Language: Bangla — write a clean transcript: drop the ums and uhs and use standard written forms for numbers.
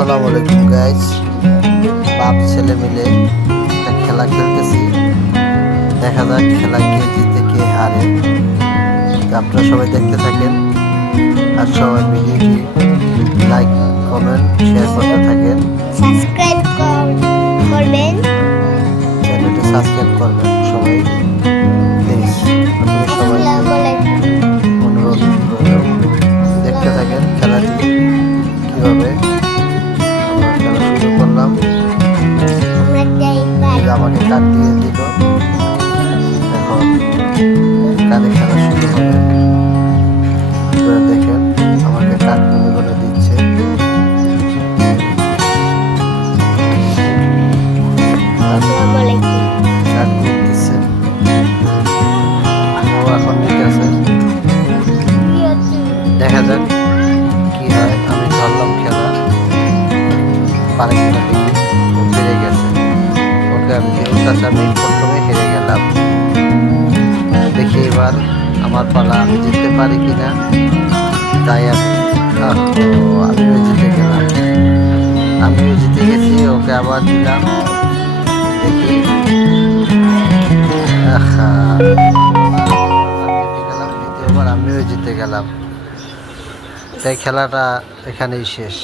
আসসালামু আলাইকুম গাইস। বাপ ছেলে মিলে একটা খেলা খেলতেছি, দেখা যাক খেলা কে জিতে কে হারে। তো আপনারা সবাই দেখতে থাকেন আর সবাই ভিডিওটি লাইক কমেন্ট শেয়ার করতে থাকেন, সাবস্ক্রাইব করবেন, চ্যানেলটি সাবস্ক্রাইব করবেন সবাই প্লিজ। আপনারা সবাই অনুরোধ রইল, দেখতে থাকেন খেলাটি কিভাবে আমরা খেলা শুরু করলাম। আমাকে কাট দিয়ে দিল, এখন কানে খেলা শুরু হবে। আপনারা দেখেন আমাকে কাট করে দিচ্ছে। কাট দিচ্ছে, ও এখন নিতেছে, দেখা যাক কি হয়। আমি ধরলাম খেলা, পারে কিনা দেখি। ও হেরে গেছে, ওকে আমি ওর কাছে আমি প্রথমে হেরে গেলাম। দেখি এবার আমার পালা, আমি জিততে পারি কিনা। তাই আমিও জিতে গেলাম, আমিও জিতে গেছি। ওকে আবার দিলাম, দেখি দ্বিতীয়বার আমিও জিতে গেলাম। তাই খেলাটা এখানেই শেষ।